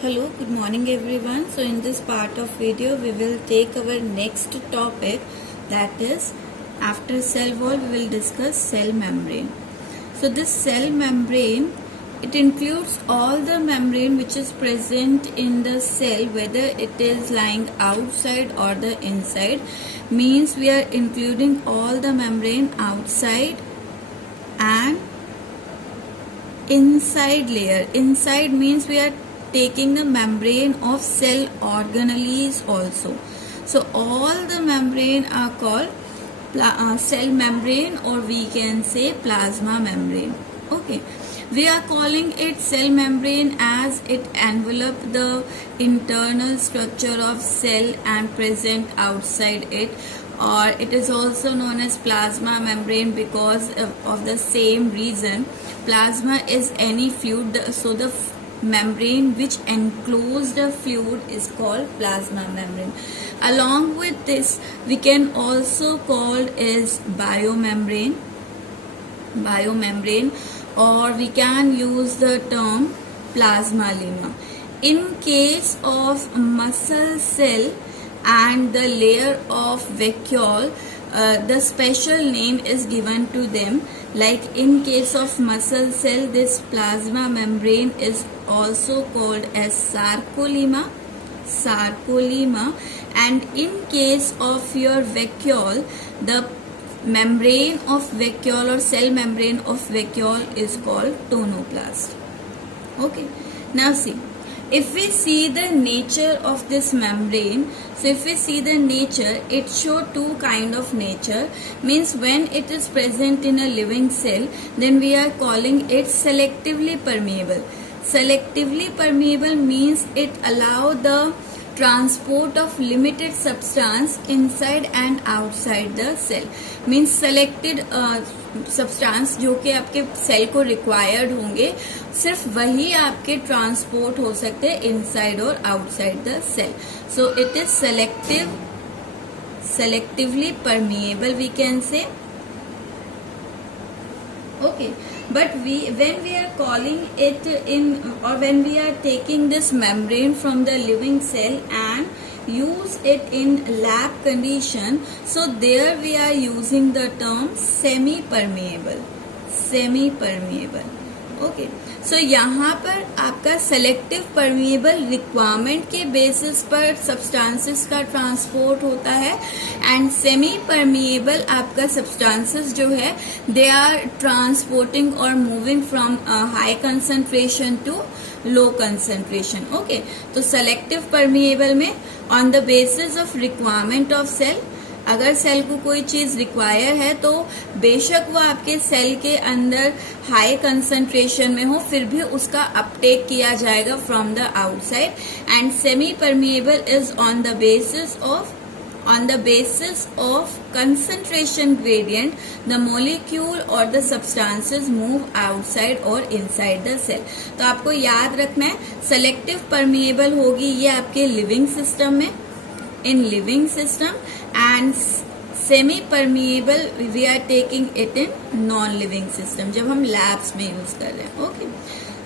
Hello, good morning everyone. So in this part of video we will take our next topic, that is after cell wall we will discuss cell membrane. So this cell membrane, it includes all the membrane which is present in the cell, whether it is lying outside or the inside. Means we are including all the membrane outside and inside layer. Inside means we are taking the membrane of cell organelles also. So all the membrane are called cell membrane, or we can say plasma membrane. Okay, we are calling it cell membrane as it envelop the internal structure of cell and present outside it, or it is also known as plasma membrane because of the same reason. Plasma is any fluid, so the membrane which enclose the fluid is called plasma membrane. Along with this, we can also call is biomembrane, or we can use the term plasmalemma. In case of muscle cell and the layer of vacuole, the special name is given to them. Like in case of muscle cell, this plasma membrane is also called as sarcolemma, and in case of your vacuole, the membrane of vacuole or cell membrane of vacuole is called tonoplast. Okay, now see, if we see the nature of this membrane, so if we see the nature, it show two kind of nature. Means when it is present in a living cell, then we are calling it selectively permeable. Selectively permeable means it allow the transport of limited substance inside and outside the cell. Means selected substance जो कि आपके cell को required होंगे, सिर्फ वही आपके transport हो सकते हैं इनसाइड और outside the cell. So it is selectively permeable, we can say. Okay, but when we are calling it in, or when we are taking this membrane from the living cell and use it in lab condition, so there we are using the term semi permeable. Okay, so यहाँ पर आपका selective permeable requirement के basis पर substances का transport होता है, and semi permeable आपका substances जो है दे आर ट्रांसपोर्टिंग और moving from high concentration to low concentration. Okay, तो सेलेक्टिव परमिएबल में on the basis of requirement of cell, अगर सेल को कोई चीज रिक्वायर है तो बेशक वो आपके सेल के अंदर हाई कंसंट्रेशन में हो, फिर भी उसका अपटेक किया जाएगा from the outside. And semi permeable is on the basis of concentration gradient, the molecule or the substances move outside और inside the cell. तो आपको याद रखना है, selective permeable होगी ये आपके living system में, in living system, and semi permeable we are taking it in non living system जब हम labs में use कर रहे हैं. Okay,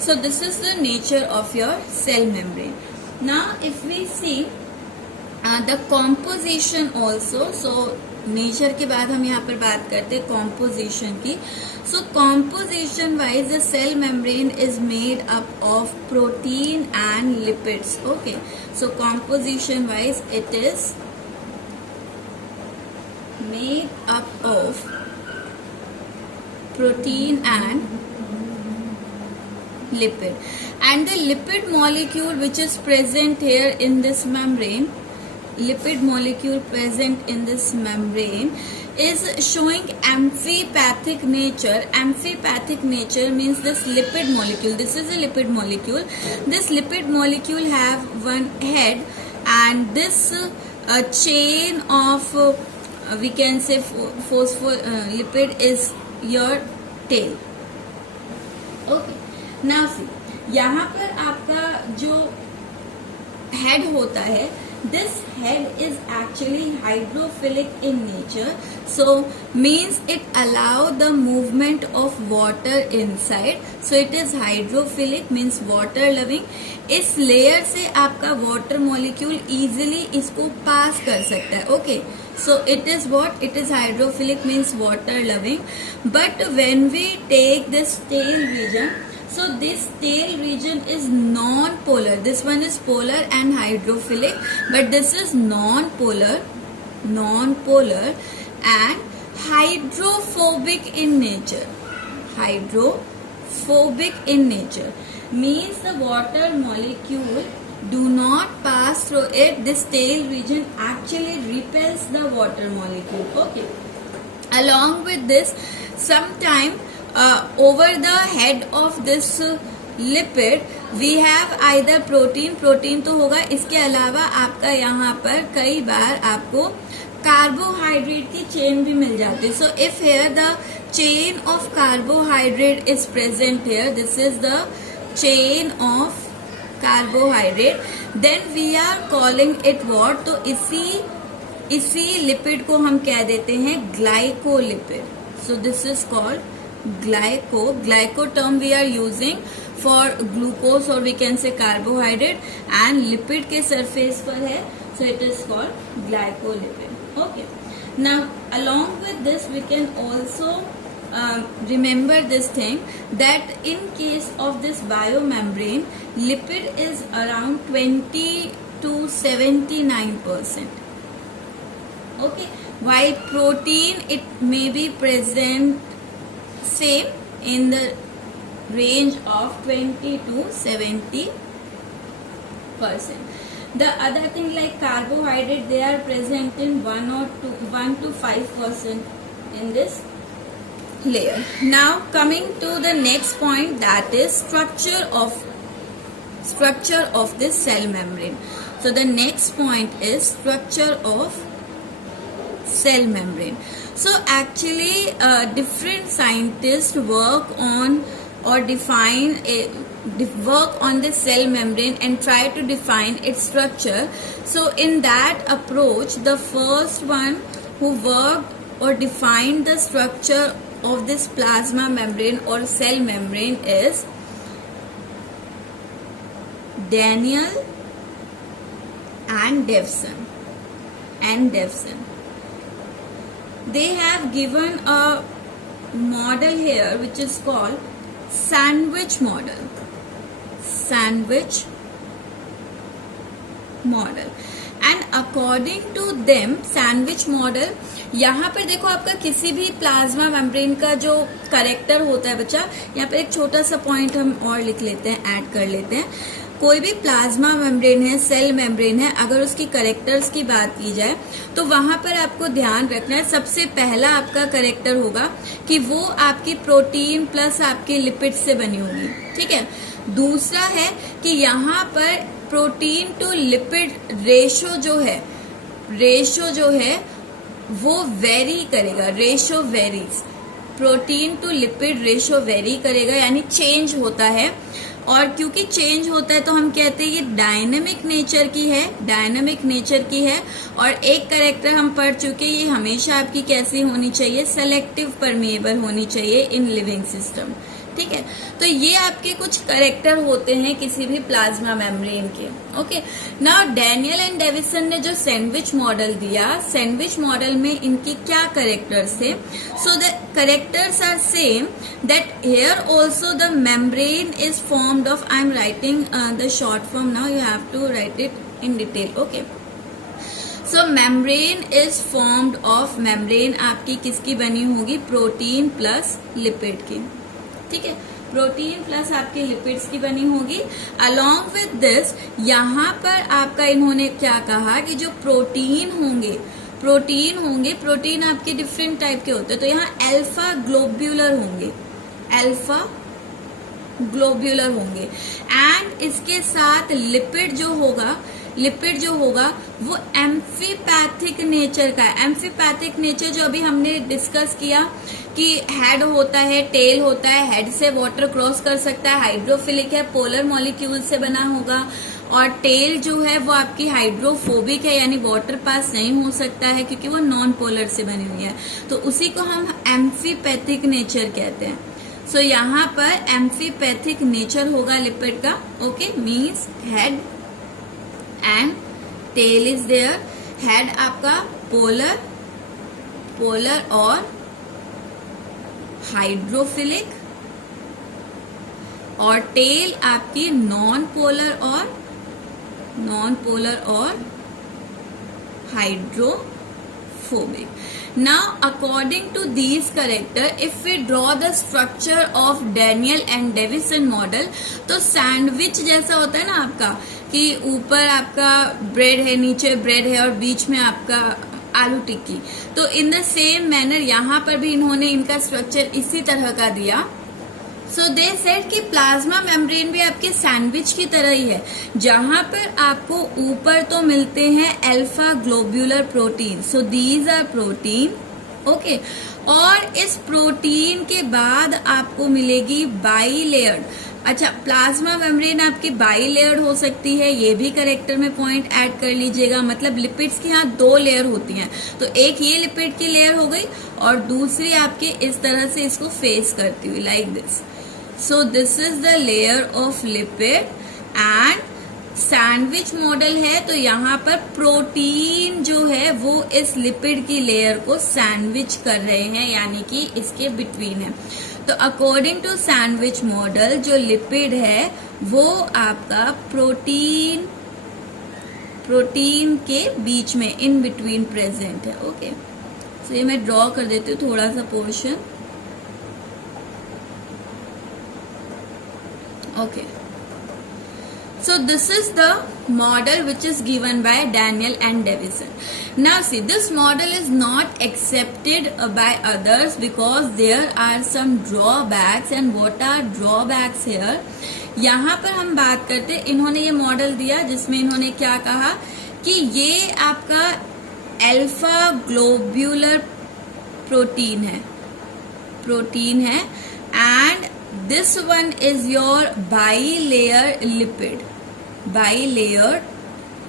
so this is the nature of your cell membrane. Now if we see the composition also, so nature के बाद हम यहाँ पर बात करते हैं कॉम्पोजिशन की. So composition wise the cell membrane is made up of protein and lipids. Okay, so composition wise it is made up of protein and lipid, and the lipid molecule which is present here in this membrane, lipid molecule present in this membrane is showing amphipathic nature. Amphipathic nature means this lipid molecule, this is a lipid molecule, this lipid molecule have one head, and this chain of we can say phospholipid is your tail. Okay, now see, यहाँ पर आपका जो head होता है this head is actually hydrophilic in nature, so means it allow the movement of water inside, so it is hydrophilic means water loving. इस layer से आपका water molecule easily इसको पास कर सकता है. Okay, so it is what? It is hydrophilic means water loving. But when we take this tail region, so this tail region is non-polar. This one is polar and hydrophilic, but this is non-polar and hydrophobic in nature. Hydrophobic in nature means the water molecule do not pass through it. This tail region actually repels the water molecule. Okay. Along with this, sometime over the head of this lipid we have either protein तो होगा. इसके अलावा आपका यहाँ पर कई बार आपको carbohydrate की चेन भी मिल जाती है. So if here the chain of carbohydrate is present here, this is the chain of carbohydrate, then we are calling it what? तो इसी लिपिड को हम कह देते हैं glycolipid. So this is called glyco term we are using for glucose or we can say carbohydrate, and lipid के surface पर है, so it is called glycolipid. Okay, now along with this we can also remember this thing that in case of this biomembrane, lipid is around 20 to 79%. Okay, while protein it may be present same in the range of 20 to 70%. The other thing like carbohydrate, they are present in 1 to 5% in this layer. Now coming to the next point, that is structure of this cell membrane. So the next point is structure of cell membrane. So actually different scientists work on or work on the cell membrane and try to define its structure. So in that approach, the first one who worked or defined the structure of this plasma membrane or cell membrane is Daniel and Devson. They have given a model here which is called sandwich model. And according to them, sandwich model, यहाँ पे देखो आपका किसी भी plasma membrane का जो character होता है बच्चा, यहाँ पे एक छोटा सा पॉइंट हम और लिख लेते हैं, ऐड कर लेते हैं. कोई भी प्लाज्मा मेम्ब्रेन है, सेल मेम्ब्रेन है, अगर उसकी करेक्टर्स की बात की जाए तो वहां पर आपको ध्यान रखना है, सबसे पहला आपका करेक्टर होगा कि वो आपकी प्रोटीन प्लस आपके लिपिड से बनी होगी. ठीक है. दूसरा है कि यहाँ पर प्रोटीन टू लिपिड रेशो जो है वो वेरी करेगा. Ratio varies. Protein to lipid ratio vary करेगा, यानी चेंज होता है. और क्योंकि चेंज होता है तो हम कहते हैं ये डायनेमिक नेचर की है. और एक कैरेक्टर हम पढ़ चुके, ये हमेशा आपकी कैसी होनी चाहिए, सेलेक्टिव परमिएबल होनी चाहिए इन लिविंग सिस्टम. ठीक है. तो ये आपके कुछ कैरेक्टर होते हैं किसी भी प्लाज्मा मेम्ब्रेन के. Okay. Now Danielli and Davson ने जो सैंडविच मॉडल दिया, सैंडविच मॉडल में इनके क्या कैरेक्टर्स थे? So the characters are same, that here also the membrane is formed of, I am writing the short form now, you have to write it in detail. Okay. So membrane is formed of, membrane आपकी किसकी बनी होगी? Protein plus lipid की. ठीक है. Protein plus आपके lipids की बनी होगी. अलोंग विद दिस यहाँ पर आपका इन्होंने क्या कहा कि जो प्रोटीन होंगे, प्रोटीन आपके डिफरेंट टाइप के होते हैं. तो यहाँ अल्फा ग्लोब्यूलर होंगे एंड इसके साथ लिपिड जो होगा, लिपिड जो होगा वो एम्फीपैथिक नेचर का है। एम्फीपैथिक नेचर जो अभी हमने डिस्कस किया कि हेड होता है, टेल होता है, हेड से वाटर क्रॉस कर सकता है, हाइड्रोफिलिक है, पोलर मॉलिक्यूल से बना होगा, और टेल जो है वो आपकी हाइड्रोफोबिक है, यानी वाटर पास नहीं हो सकता है क्योंकि वो नॉन पोलर से बनी हुई है, तो उसी को हम एम्फीपैथिक नेचर कहते हैं। सो यहाँ पर एम्फीपैथिक नेचर होगा लिपिड का। Okay, means head and tail is there. Head आपका पोलर और हाइड्रोफिलिक, और टेल आपकी नॉन पोलर और hydrophobic. Now, according to these character, if we draw the structure of Daniel and Davison model, तो sandwich जैसा होता है ना आपका, कि ऊपर आपका ब्रेड है, नीचे ब्रेड है और बीच में आपका आलू टिक्की, तो इन द सेम मैनर यहाँ पर भी इन्होंने इनका स्ट्रक्चर इसी तरह का दिया। सो दे सेड कि प्लाज्मा मेम्ब्रेन भी आपके सैंडविच की तरह ही है, जहां पर आपको ऊपर तो मिलते हैं alpha globular protein, so these are protein. Okay, और इस प्रोटीन के बाद आपको मिलेगी बाई लेयर्ड। अच्छा, प्लाज्मा मेम्ब्रेन आपकी बाई लेयर्ड हो सकती है, ये भी करेक्टर में पॉइंट ऐड कर लीजिएगा। मतलब लिपिड्स की यहाँ 2 लेयर होती हैं, तो एक ये लिपिड की लेयर हो गई और दूसरी आपके इस तरह से इसको फेस करती हुई, like this. So this is the layer of lipid and sandwich model है, तो यहाँ पर प्रोटीन जो है वो इस लिपिड की लेयर को सैंडविच कर रहे हैं, यानी कि इसके बिटवीन है। तो अकॉर्डिंग टू सैंडविच मॉडल जो लिपिड है वो आपका प्रोटीन के बीच में इन बिटवीन प्रेजेंट है। ओके, सो ये मैं ड्रॉ कर देती हूँ थोड़ा सा portion. Okay, so this is the model which is given by Daniel and Davison. Now see, this model is not accepted by others because there are some drawbacks, and what are drawbacks here? यहाँ पर हम बात करते, इन्होंने ये model दिया जिसमें इन्होंने क्या कहा कि ये आपका अल्फा ग्लोब्यूलर प्रोटीन है and this one is your bilayered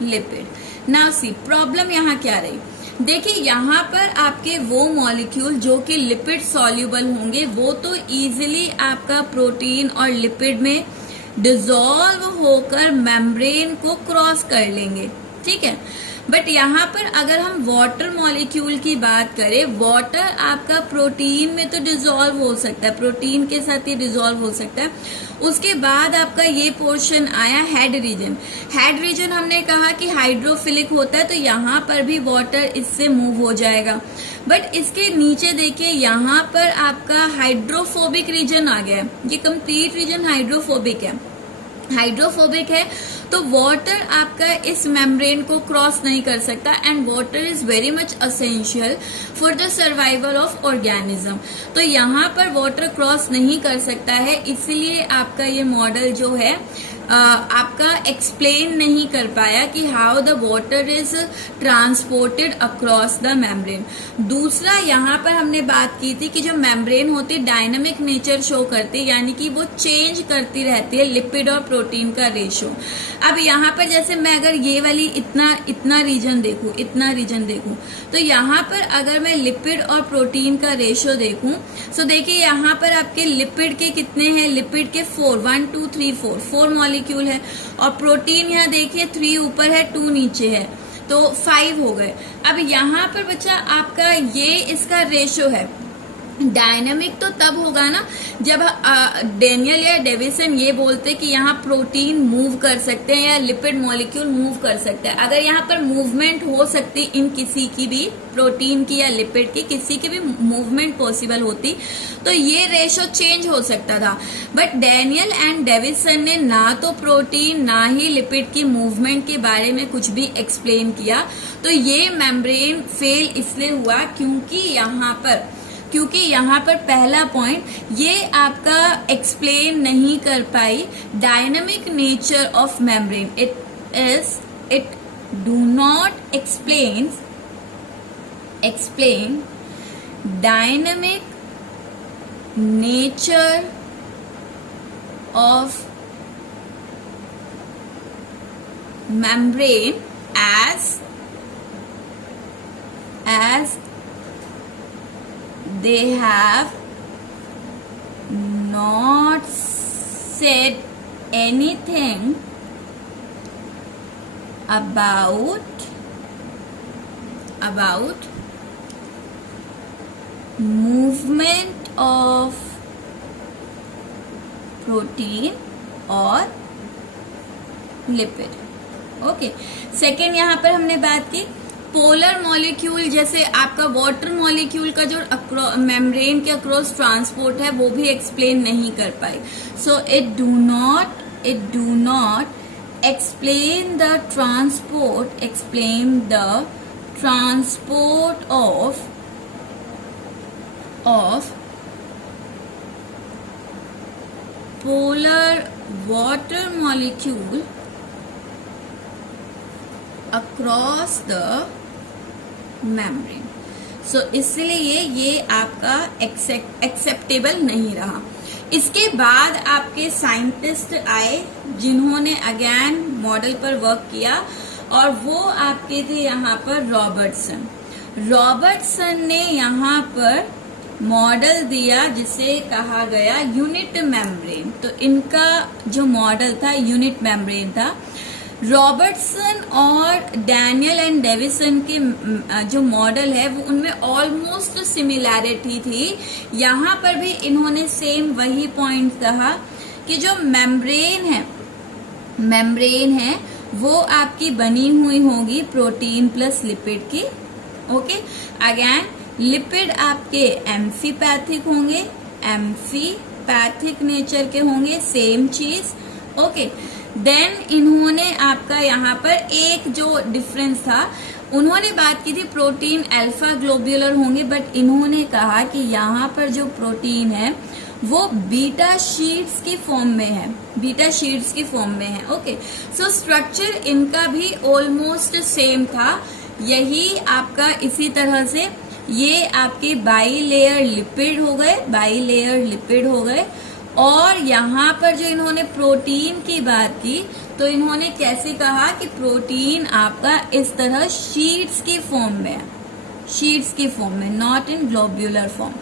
lipid. Now see, problem यहाँ क्या रही? देखिए, यहाँ पर आपके वो मॉलिक्यूल जो कि लिपिड सॉल्यूबल होंगे वो तो इजीली आपका प्रोटीन और लिपिड में डिसॉल्व होकर मेम्ब्रेन को क्रॉस कर लेंगे, ठीक है। बट यहाँ पर अगर हम वाटर मॉलिक्यूल की बात करें, वाटर आपका प्रोटीन में तो डिसॉल्व हो सकता है, प्रोटीन के साथ ये डिसॉल्व हो सकता है। उसके बाद आपका ये पोर्शन आया हेड रीजन हमने कहा कि हाइड्रोफिलिक होता है, तो यहाँ पर भी वाटर इससे मूव हो जाएगा। बट इसके नीचे देखिए, यहाँ पर आपका हाइड्रोफोबिक रीजन आ गया है, ये कंप्लीट रीजन हाइड्रोफोबिक है, तो वाटर आपका इस मेम्ब्रेन को क्रॉस नहीं कर सकता, and water is very much essential for the survival of organism. तो यहाँ पर वाटर क्रॉस नहीं कर सकता है, इसलिए आपका ये मॉडल जो है आपका एक्सप्लेन नहीं कर पाया कि how the water is transported across the membrane. दूसरा, यहाँ पर हमने बात की थी कि जो मेम्ब्रेन होती है डायनामिक नेचर शो करती है, यानी कि वो चेंज करती रहती है लिपिड और प्रोटीन का रेशो। अब यहाँ पर जैसे मैं अगर ये वाली इतना रीजन देखूं, तो यहाँ पर अगर मैं लिपिड और प्रोटीन का रेशो देखूं, तो देखिए यहाँ पर आपके लिपिड के कितने हैं, लिपिड के 4 मॉलिक्यूल है, और प्रोटीन यहाँ देखिए 3 ऊपर है 2 नीचे है, तो 5 हो गए। अब यहाँ पर बच्चा आपका ये इसका रेशो है। डायनामिक तो तब होगा ना जब डेनियल या डेविसन ये बोलते कि यहाँ प्रोटीन मूव कर सकते हैं या लिपिड मॉलिक्यूल मूव कर सकते हैं। अगर यहाँ पर मूवमेंट हो सकती इन किसी की भी, प्रोटीन की या लिपिड की किसी की भी मूवमेंट पॉसिबल होती, तो ये रेशो चेंज हो सकता था। बट डेनियल एंड डेविसन ने ना तो प्रोटीन ना ही लिपिड की मूवमेंट के बारे में कुछ भी एक्सप्लेन किया, तो ये मेम्ब्रेन फेल इसलिए हुआ क्योंकि यहाँ पर पहला पॉइंट ये आपका एक्सप्लेन नहीं कर पाई dynamic nature of membrane. It is it do not explain dynamic nature of membrane as they have not said anything about movement of protein और लिपिड. ओके, सेकेंड यहाँ पर हमने बात की पोलर मॉलिक्यूल, जैसे आपका वाटर मॉलिक्यूल का जो मेम्ब्रेन के अक्रॉस ट्रांसपोर्ट है वो भी एक्सप्लेन नहीं कर पाई. So it do not explain the transport of polar water molecule across the membrane. सो इसलिए ये आपका एक्सेप्टेबल नहीं रहा. इसके बाद आपके साइंटिस्ट आए जिन्होंने अगेन मॉडल पर वर्क किया और वो आपके थे यहाँ पर रॉबर्टसन ने यहाँ पर मॉडल दिया जिसे कहा गया यूनिट मेम्ब्रेन. तो इनका जो मॉडल था यूनिट मेम्ब्रेन था. रॉबर्टसन और डैनियल एंड डेविसन के जो मॉडल है वो उनमें ऑलमोस्ट सिमिलैरिटी थी. यहाँ पर भी इन्होंने सेम वही पॉइंट कहा कि जो मेम्ब्रेन है वो आपकी बनी हुई होगी प्रोटीन प्लस लिपिड की. ओके, अगेन लिपिड आपके एम्फीपैथिक होंगे, एम्फीपैथिक नेचर के होंगे, सेम चीज. ओके, देन इन्होंने आपका यहाँ पर एक जो डिफरेंस था उन्होंने बात की थी प्रोटीन अल्फा ग्लोब्यूलर होंगे, बट इन्होंने कहा कि यहाँ पर जो प्रोटीन है वो बीटा शीट्स की फॉर्म में है. ओके, सो स्ट्रक्चर इनका भी ऑलमोस्ट सेम था. यही आपका इसी तरह से ये आपके बाई लेयर लिपिड हो गए. और यहाँ पर जो इन्होंने प्रोटीन की बात की तो इन्होंने कैसे कहा कि प्रोटीन आपका इस तरह शीट्स की फॉर्म में, not in globular form.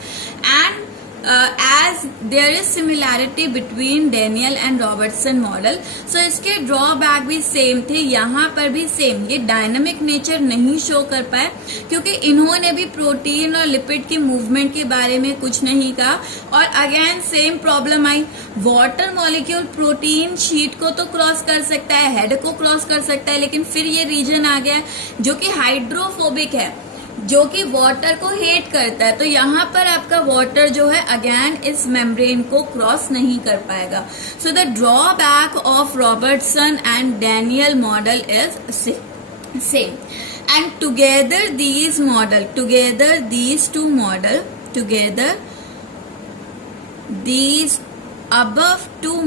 And as there is similarity between Daniel and Robertson model, so इसके ड्रॉबैक भी सेम थे. यहाँ पर भी सेम, ये डायनामिक नेचर नहीं शो कर पाए क्योंकि इन्होंने भी प्रोटीन और लिपिड की मूवमेंट के बारे में कुछ नहीं कहा. और अगेन सेम प्रॉब्लम आई, वाटर मॉलिक्यूल प्रोटीन शीट को तो क्रॉस कर सकता है, हेड को क्रॉस कर सकता है, लेकिन फिर ये रीजन आ गया जो कि हाइड्रोफोबिक है, जो कि वाटर को हेट करता है. तो यहाँ पर आपका वाटर जो है अगेन इस मेम्ब्रेन को क्रॉस नहीं कर पाएगा. So the drawback of Robertson and Daniel model is same. And together these above two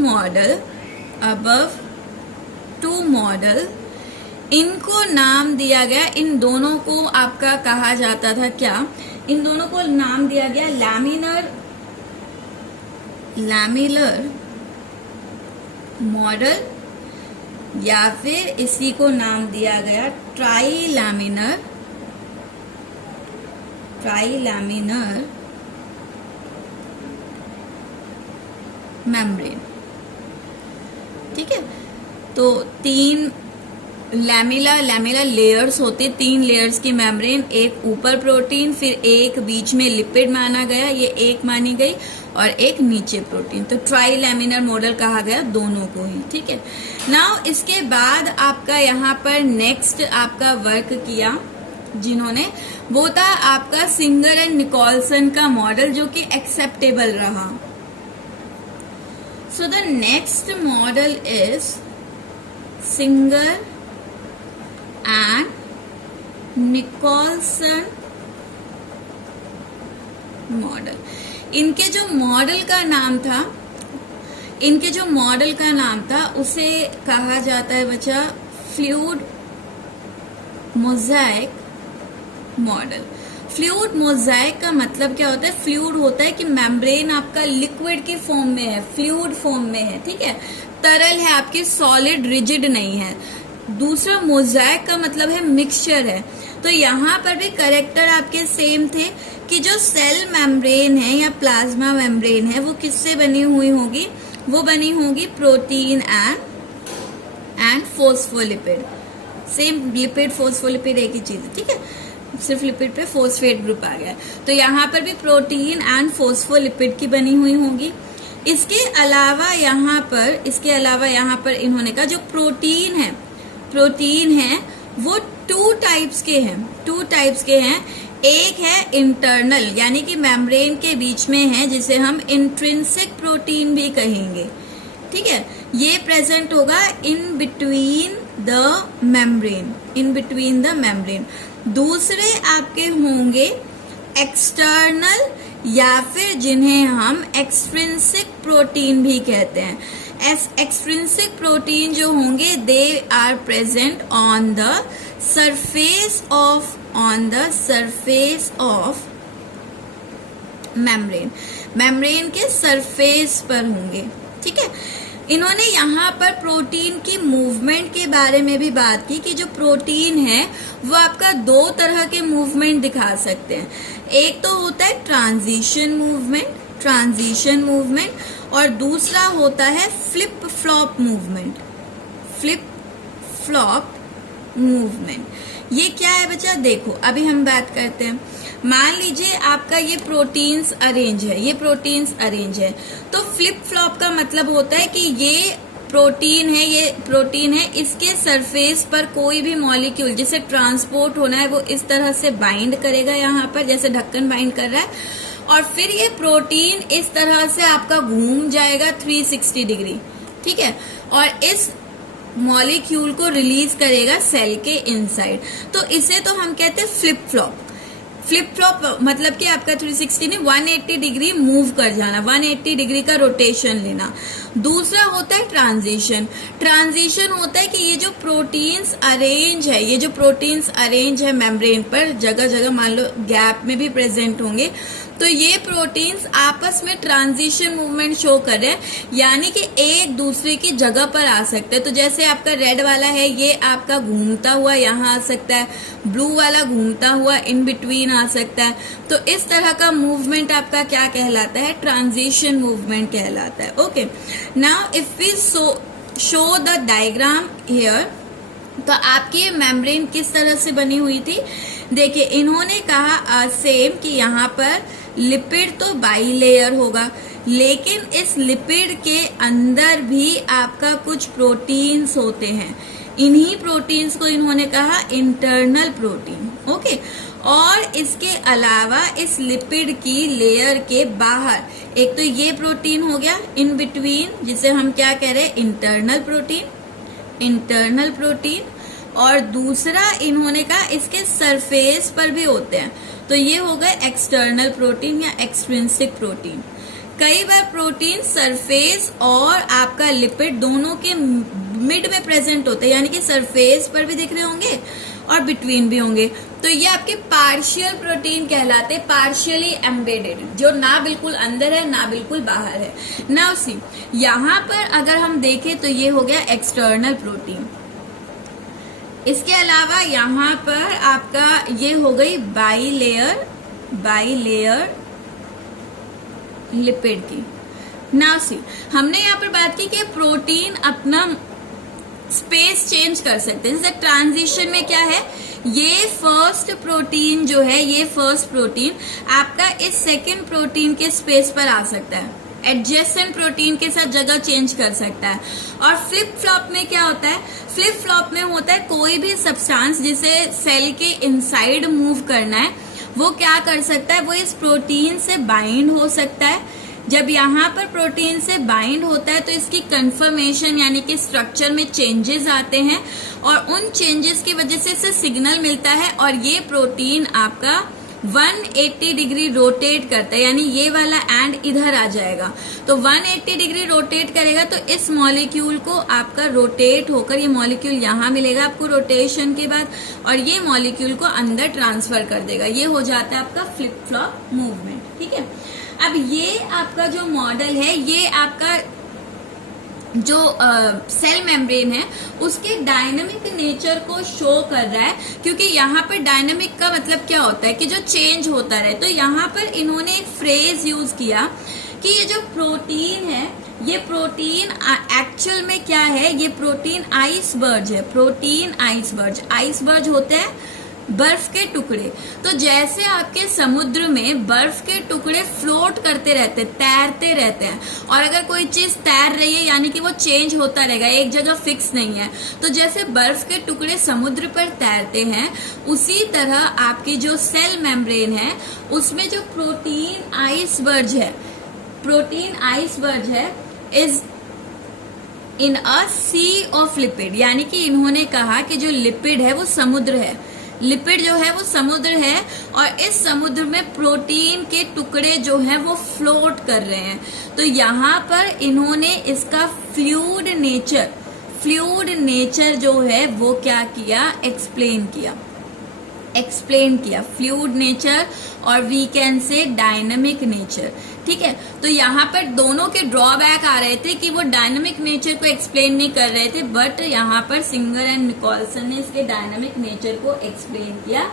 model इनको नाम दिया गया. इन दोनों को आपका कहा जाता था क्या, इन दोनों को नाम दिया गया लैमिलर मॉडल, या फिर इसी को नाम दिया गया ट्राइलैमिनर मेम्ब्रेन. ठीक है, तो तीन लैमिला लेयर्स होते, 3 लेयर्स की मेम्ब्रेन, एक ऊपर प्रोटीन, फिर एक बीच में लिपिड माना गया, ये एक मानी गई, और एक नीचे प्रोटीन. तो ट्राइलैमिनर मॉडल कहा गया दोनों को ही. ठीक है, नाउ इसके बाद आपका यहाँ पर नेक्स्ट आपका वर्क किया जिन्होंने, वो था आपका सिंगर एंड निकोलसन का मॉडल जो कि एक्सेप्टेबल रहा. So the next model is Singer and Nicolson model. इनके जो मॉडल का नाम था उसे कहा जाता है बच्चा fluid mosaic model. Fluid mosaic का मतलब क्या होता है? फ्लूइड होता है कि मेम्ब्रेन आपका लिक्विड की फॉर्म में है, फ्लूइड फॉर्म में है, ठीक है, तरल है, आपकी सॉलिड रिजिड नहीं है। दूसरा मोज़ाइक का मतलब है मिक्सचर है। तो यहाँ पर भी करेक्टर आपके सेम थे कि जो सेल मेम्ब्रेन है या प्लाज्मा मेम्ब्रेन है वो किससे बनी हुई होगी? वो बनी होगी protein and phospholipid. Same lipid phospholipid एक ही चीज है, ठीक है, सिर्फ लिपिड पे फोस्फेट ग्रुप आ गया। तो यहाँ पर भी प्रोटीन एंड फोस्फोलिपिड की बनी हुई होगी। इसके अलावा यहाँ पर इन्होंने कहा जो प्रोटीन है वो टू टाइप्स के हैं। एक है इंटरनल, यानी कि मेम्ब्रेन के बीच में है, जिसे हम इंट्रिंसिक प्रोटीन भी कहेंगे, ठीक है। ये प्रेजेंट होगा इन बिटवीन द मेम्ब्रेन। दूसरे आपके होंगे एक्सटर्नल, या फिर जिन्हें हम एक्सट्रिंसिक प्रोटीन भी कहते हैं। एक्सट्रिंसिक प्रोटीन जो होंगे they are present on the surface of membrane के सरफेस पर होंगे, ठीक है। इन्होंने यहाँ पर प्रोटीन की मूवमेंट के बारे में भी बात की कि जो प्रोटीन है वो आपका दो तरह के मूवमेंट दिखा सकते हैं। एक तो होता है ट्रांजिशन मूवमेंट, और दूसरा होता है फ्लिप फ्लॉप मूवमेंट। ये क्या है बच्चा? देखो अभी हम बात करते हैं। मान लीजिए आपका ये प्रोटीन्स अरेंज है, तो फ्लिप फ्लॉप का मतलब होता है कि ये प्रोटीन है, इसके सरफेस पर कोई भी मॉलिक्यूल जिसे ट्रांसपोर्ट होना है वो इस तरह से बाइंड करेगा, यहाँ पर जैसे ढक्कन बाइंड कर रहा है, और फिर ये प्रोटीन इस तरह से आपका घूम जाएगा 360 डिग्री, ठीक है, और इस मॉलिक्यूल को रिलीज करेगा सेल के इनसाइड। तो इसे तो हम कहते हैं फ्लिप फ्लॉप मतलब कि आपका 360 ने 180 डिग्री मूव कर जाना, 180 डिग्री का रोटेशन लेना। दूसरा होता है ट्रांजिशन होता है कि ये जो प्रोटीन्स अरेंज है मेम्ब्रेन पर, जगह जगह मान लो गैप में भी प्रेजेंट होंगे, तो ये प्रोटीन्स आपस में ट्रांजिशन मूवमेंट शो कर रहे हैं, यानी कि एक दूसरे की जगह पर आ सकते हैं। तो जैसे आपका रेड वाला है, ये आपका घूमता हुआ यहाँ आ सकता है, ब्लू वाला घूमता हुआ इन बिटवीन आ सकता है। तो इस तरह का मूवमेंट आपका क्या कहलाता है? ट्रांजिशन मूवमेंट कहलाता है। Okay, now if we show the diagram here, तो आपकी ये मेम्ब्रेन किस तरह से बनी हुई थी? देखिए इन्होंने कहा सेम कि यहाँ पर लिपिड तो बाई लेयर होगा, लेकिन इस लिपिड के अंदर भी आपका कुछ प्रोटीन्स होते हैं। इन्हीं प्रोटीन्स को इन्होंने कहा इंटरनल प्रोटीन। ओके, और इसके अलावा इस लिपिड की लेयर के बाहर एक तो ये प्रोटीन हो गया इन बिटवीन, जिसे हम क्या कह रहे हैं? Internal protein. और दूसरा इन्होंने कहा इसके सरफेस पर भी होते हैं, तो ये हो गए एक्सटर्नल प्रोटीन या एक्सट्रिंसिक प्रोटीन। कई बार प्रोटीन सरफेस और आपका लिपिड दोनों के मिड में प्रेजेंट होते हैं, यानी कि सरफेस पर भी दिख रहे होंगे और बिटवीन भी होंगे। तो ये आपके पार्शियल प्रोटीन कहलाते, पार्शियली एम्बेडेड, जो ना बिल्कुल अंदर है ना बिल्कुल बाहर है। नाउ सी, यहाँ पर अगर हम देखें तो ये हो गया एक्सटर्नल प्रोटीन। इसके अलावा यहाँ पर आपका ये हो गई बाई लेयर लिपिड की। नाउ सी, हमने यहाँ पर बात की कि प्रोटीन अपना स्पेस चेंज कर सकते हैं। जैसे ट्रांजिशन में क्या है, ये फर्स्ट प्रोटीन जो है, ये फर्स्ट प्रोटीन आपका इस सेकंड प्रोटीन के स्पेस पर आ सकता है, एडजेसेंट प्रोटीन के साथ जगह चेंज कर सकता है। और फ्लिप फ्लॉप में क्या होता है? फ्लिप फ्लॉप में होता है कोई भी सब्सटेंस जिसे सेल के इनसाइड मूव करना है, वो क्या कर सकता है? वो इस प्रोटीन से बाइंड हो सकता है। जब यहाँ पर प्रोटीन से बाइंड होता है तो इसकी कन्फर्मेशन यानी कि स्ट्रक्चर में चेंजेस आते हैं, और उन चेंजेस की वजह से इसे सिग्नल मिलता है, और ये प्रोटीन आपका 180 डिग्री रोटेट करता है, यानी ये वाला एंड इधर आ जाएगा, तो 180 डिग्री रोटेट करेगा तो इस मॉलिक्यूल को आपका रोटेट होकर ये मॉलिक्यूल यहाँ मिलेगा आपको रोटेशन के बाद, और ये मॉलिक्यूल को अंदर ट्रांसफर कर देगा। ये हो जाता है आपका फ्लिप फ्लॉप मूवमेंट, ठीक है। अब ये आपका जो मॉडल है, ये आपका जो सेल मेम्ब्रेन है उसके डायनामिक नेचर को शो कर रहा है, क्योंकि यहाँ पर डायनामिक का मतलब क्या होता है कि जो चेंज होता रहे। तो यहाँ पर इन्होंने एक फ्रेज यूज किया कि ये जो प्रोटीन है, ये प्रोटीन एक्चुअल में क्या है, ये प्रोटीन आइसबर्ग है। प्रोटीन आइसबर्ग होते हैं बर्फ के टुकड़े। तो जैसे आपके समुद्र में बर्फ के टुकड़े फ्लोट करते रहते, तैरते रहते हैं, और अगर कोई चीज तैर रही है यानी कि वो चेंज होता रहेगा, एक जगह फिक्स नहीं है। तो जैसे बर्फ के टुकड़े समुद्र पर तैरते हैं, उसी तरह आपकी जो सेल मेम्ब्रेन है उसमें जो प्रोटीन आइसबर्ग है is in a sea of lipid, यानी कि इन्होंने कहा कि जो लिपिड है वो समुद्र है, लिपिड जो है वो समुद्र है, और इस समुद्र में प्रोटीन के टुकड़े जो है वो फ्लोट कर रहे हैं। तो यहाँ पर इन्होंने इसका फ्लूइड नेचर जो है वो क्या किया, एक्सप्लेन किया फ्लूइड नेचर, और we can say dynamic nature, ठीक है। तो यहाँ पर दोनों के ड्रॉबैक आ रहे थे कि वो डायनामिक नेचर को एक्सप्लेन नहीं कर रहे थे, बट यहाँ पर सिंगर एंड निकोलसन ने इसके डायनामिक नेचर को एक्सप्लेन किया।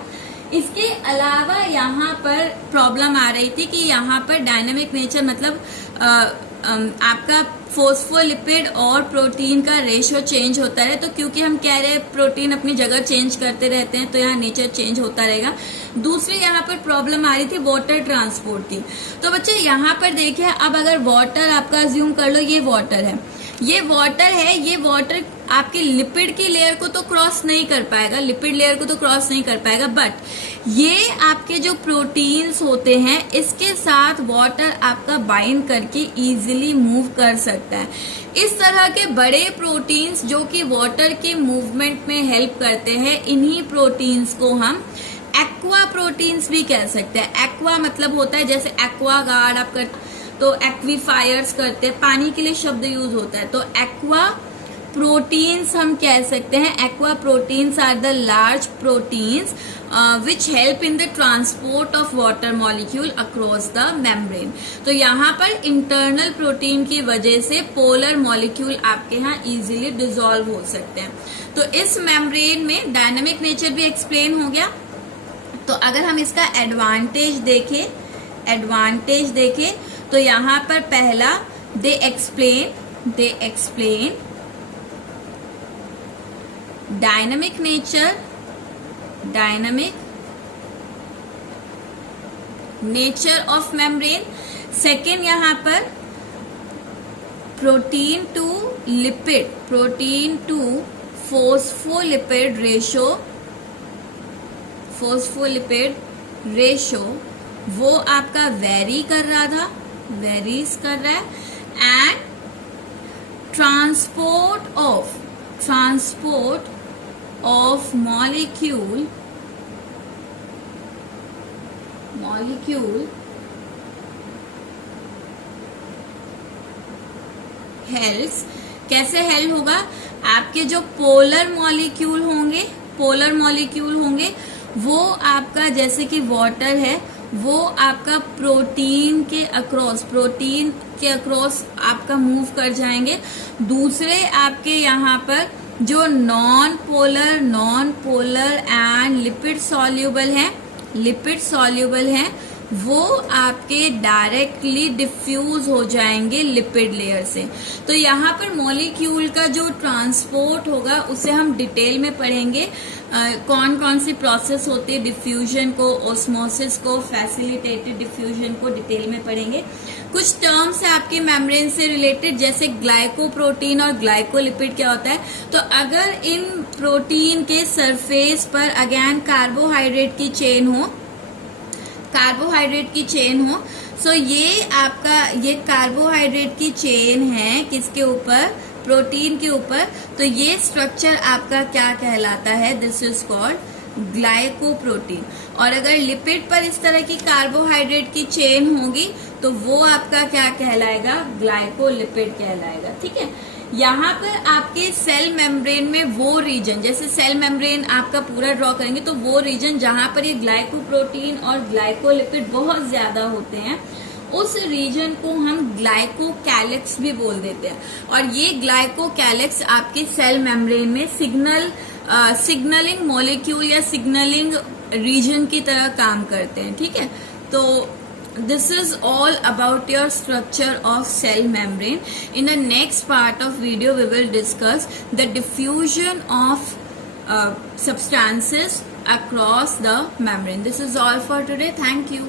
इसके अलावा यहाँ पर प्रॉब्लम आ रही थी कि यहाँ पर डायनामिक नेचर मतलब आपका फोस्फोलिपिड और प्रोटीन का रेशियो चेंज होता है। तो क्योंकि हम कह रहे हैं प्रोटीन अपनी जगह चेंज करते रहते हैं, तो यहाँ नेचर चेंज होता रहेगा। दूसरी यहाँ पर प्रॉब्लम आ रही थी वाटर ट्रांसपोर्ट की। तो बच्चे यहाँ पर देखिए, अब अगर वाटर आपका अज्यूम कर लो, ये वाटर है, ये वाटर आपके लिपिड की लेयर को तो क्रॉस नहीं कर पाएगा, बट ये आपके जो प्रोटीन्स होते हैं इसके साथ वाटर आपका बाइंड करके इजीली मूव कर सकता है। इस तरह के बड़े प्रोटीन्स जो कि वाटर के मूवमेंट में हेल्प करते हैं, इन्हीं प्रोटीन्स को हम एक्वा प्रोटीन्स भी कह सकते हैं। एक्वा मतलब होता है जैसे एक्वा गार्ड आप तो एक्वीफायर्स करते हैं, पानी के लिए शब्द यूज होता है। तो एक्वा प्रोटीन्स हम कह सकते हैं। Aqua proteins are the large proteins which help in the transport of water molecule across the membrane. तो यहाँ पर इंटरनल प्रोटीन की वजह से पोलर मॉलिक्यूल आपके यहाँ इजीली डिसॉल्व हो सकते हैं। तो इस मेम्ब्रेन में डायनामिक नेचर भी एक्सप्लेन हो गया। तो अगर हम इसका एडवांटेज देखें तो यहाँ पर पहला they explain dynamic nature of membrane. Second यहाँ पर प्रोटीन टू फोस्फोलिपिड रेशो वो आपका वेरीज कर रहा है। And transport of molecule helps. कैसे हेल्प होगा? आपके जो पोलर मॉलिक्यूल होंगे वो आपका, जैसे कि वाटर है, वो आपका प्रोटीन के अक्रॉस आपका मूव कर जाएंगे। दूसरे आपके यहाँ पर जो non polar and lipid soluble हैं वो आपके डायरेक्टली डिफ्यूज हो जाएंगे लिपिड लेयर से। तो यहाँ पर मॉलिक्यूल का जो ट्रांसपोर्ट होगा उसे हम डिटेल में पढ़ेंगे। कौन कौन सी प्रोसेस होती है, डिफ्यूजन को, ऑस्मोसिस को, फैसिलिटेटेड डिफ्यूजन को डिटेल में पढ़ेंगे। कुछ टर्म्स है आपके मेम्ब्रेन से रिलेटेड, जैसे ग्लाइकोप्रोटीन और ग्लाइकोलिपिड क्या होता है। तो अगर इन प्रोटीन के सरफेस पर अगेन कार्बोहाइड्रेट की चेन हो, सो ये आपका ये कार्बोहाइड्रेट की चेन है किसके ऊपर, प्रोटीन के ऊपर। तो ये स्ट्रक्चर आपका क्या कहलाता है, दिस इज कॉल्ड ग्लाइकोप्रोटीन। और अगर लिपिड पर इस तरह की कार्बोहाइड्रेट की चेन होगी तो वो आपका क्या कहलाएगा, ग्लाइकोलिपिड कहलाएगा। ठीक है, यहाँ पर आपके सेल मेम्ब्रेन में वो रीजन, जैसे सेल मेम्ब्रेन आपका पूरा ड्रॉ करेंगे तो वो रीजन जहां पर ये ग्लाइकोप्रोटीन और ग्लाइकोलिपिड बहुत ज्यादा होते हैं, उस रीजन को हम ग्लाइकोकैलिक्स भी बोल देते हैं। और ये ग्लाइकोकैलिक्स आपके सेल मेम्ब्रेन में सिग्नलिंग मॉलिक्यूल या सिग्नलिंग रीजन की तरह काम करते हैं। ठीक है, तो this is all about your structure of cell membrane. In the next part of video we will discuss the diffusion of substances across the membrane. This is all for today. Thank you.